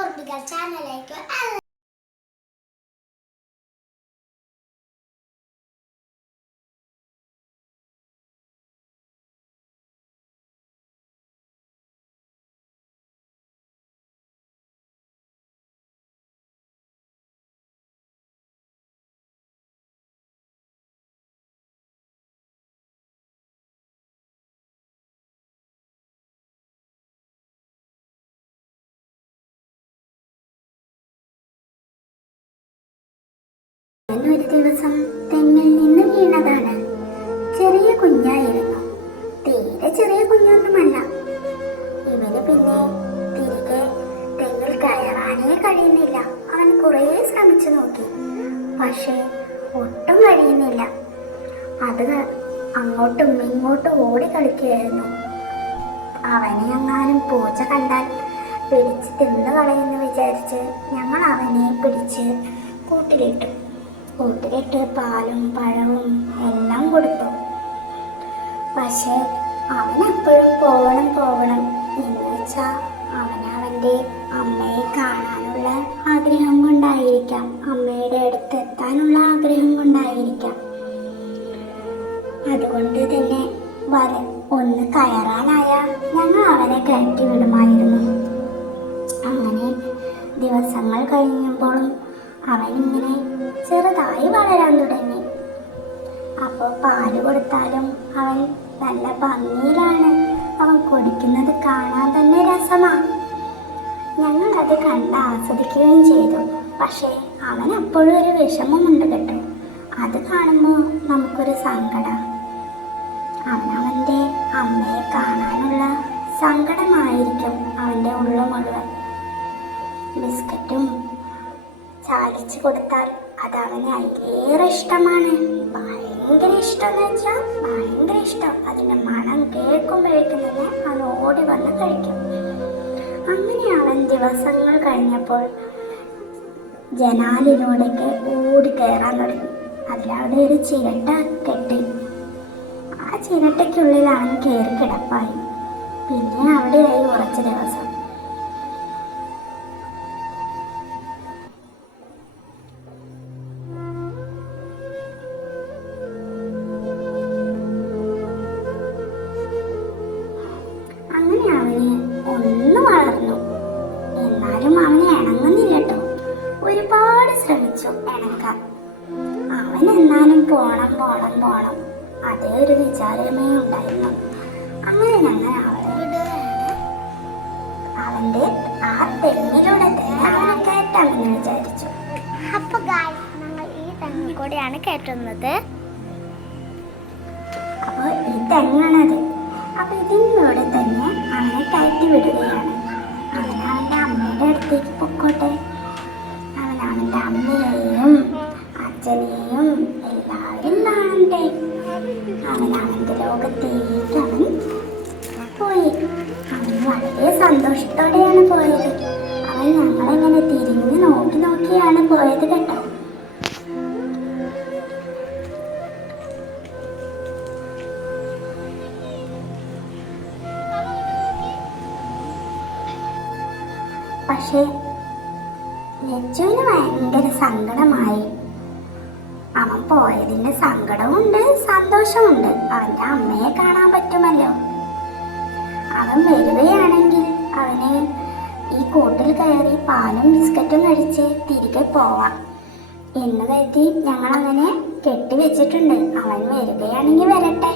குறும்புகள் சேனலுக்கு ഒരു ദിവസം തെങ്ങിൽ നിന്ന് വീണതാണ്. ചെറിയ കുഞ്ഞായിരുന്നു. തീരെ ചെറിയ കുഞ്ഞൊന്നുമല്ല. ഇവന് പിന്നെ തിരികെ തെങ്ങിൽ കയറാനേ കഴിയുന്നില്ല. അവൻ കുറേ ശ്രമിച്ചു നോക്കി. പക്ഷേ ഒട്ടും കഴിയുന്നില്ല. അത് അങ്ങോട്ടും ഇങ്ങോട്ടും ഓടി കളിക്കുകയായിരുന്നു. അവനെ എങ്ങാനും പൂച്ച കണ്ടാൽ പിടിച്ച് തിന്നു കളയെന്ന് വിചാരിച്ച് ഞങ്ങൾ അവനെ പിടിച്ച് കൂട്ടിലിട്ടു. കൂട്ടിലിട്ട് പാലും പഴവും എല്ലാം കൊടുത്തു. പക്ഷേ അവൻ എപ്പോഴും പോകണം പോകണം. എന്ന് വെച്ചാൽ അവൻ അവന്റെ അമ്മയെ കാണാനുള്ള ആഗ്രഹം കൊണ്ടായിരിക്കാം. അമ്മയുടെ അടുത്ത് എത്താനുള്ള ആഗ്രഹം കൊണ്ടായിരിക്കാം. അതുകൊണ്ട് തന്നെ വര ഒന്ന് കയറാനായ ഞങ്ങൾ അവനെ കയറ്റി വിടുമായിരുന്നു. അങ്ങനെ ദിവസങ്ങൾ കഴിഞ്ഞപ്പോഴും അവനിങ്ങനെ ചെറുതായി വളരാൻ തുടങ്ങി. അപ്പോൾ പാൽ കൊടുത്താലും അവൻ നല്ല ഭംഗിയിലാണ്. അവൻ കുടിക്കുന്നത് കാണാൻ തന്നെ രസമാണ് ഞങ്ങളത് കണ്ട് ആസ്വദിക്കുകയും ചെയ്തു. പക്ഷേ അവൻ അപ്പോഴും ഒരു വിഷമമുണ്ട് കേട്ടോ. അത് കാണുമ്പോൾ നമുക്കൊരു സങ്കടം. അവൻ അവന്റെ അമ്മയെ കാണാനുള്ള സങ്കടമായിരിക്കും അവന്റെ ഉള്ളു മുഴുവൻ. ബിസ്ക്കറ്റും ചാലിച്ചു കൊടുത്താൽ അത് അവന് അതിലേറെ ഇഷ്ടമാണ്. ഭയങ്കര ഇഷ്ടം എന്ന് വെച്ചാൽ ഭയങ്കര ഇഷ്ടം. അതിന്റെ മണം കേൾക്കുമ്പോഴേക്കും തന്നെ അവൻ ഓടി വന്ന് കഴിക്കും. അങ്ങനെ അവൻ ദിവസങ്ങൾ കഴിഞ്ഞപ്പോൾ ജനാലിലൂടെയൊക്കെ ഓടി കയറാൻ തുടങ്ങി. അതിലവിടെ ഒരു ചിരട്ട കെട്ടി. ആ ചിരട്ടയ്ക്കുള്ളിൽ അവൻ കയറി കിടപ്പായി. പിന്നെ അവിടെയായി കുറച്ച് ദിവസം. പോണം പോണം പോണം. അതേ ഒരു വിചാരമേ ഉണ്ടായിരുന്നു. അങ്ങനെ ഞങ്ങൾ അവളെ അവന്റെ ആ തെങ്ങിലൂടെ തന്നെ അവനെ കയറ്റാമെന്ന് വിചാരിച്ചു. അപ്പൊ ഞങ്ങൾ ഈ തെങ്ങിൽ കൂടെയാണ് കയറ്റുന്നത്. അപ്പോൾ ഈ തെങ്ങാണത്. അപ്പൊ ഇതിലൂടെ തന്നെ അവനെ കയറ്റി വിടുകയാണ്. സന്തോഷത്തോടെയാണ് പോയത്. അവൻ ഞങ്ങളെങ്ങനെ തിരിഞ്ഞ് നോക്കി നോക്കിയാണ് പോയത് കേട്ടോ. പക്ഷേ ലജ്ജുവിന് ഭയങ്കര സങ്കടമായി. അവൻ പോയതിന്റെ സങ്കടമുണ്ട് സന്തോഷമുണ്ട് അവന്റെ അമ്മയെ കാണാൻ പറ്റുമല്ലോ. അവൻ വരികയാണെങ്കിൽ അവന് ഈ കൂട്ടിൽ കയറി പാലും ബിസ്ക്കറ്റും കഴിച്ച് തിരികെ പോവാം. എന്ന് കരുതി അങ്ങനെ കെട്ടിവെച്ചിട്ടുണ്ട്. അവൻ വരികയാണെങ്കിൽ വരട്ടെ.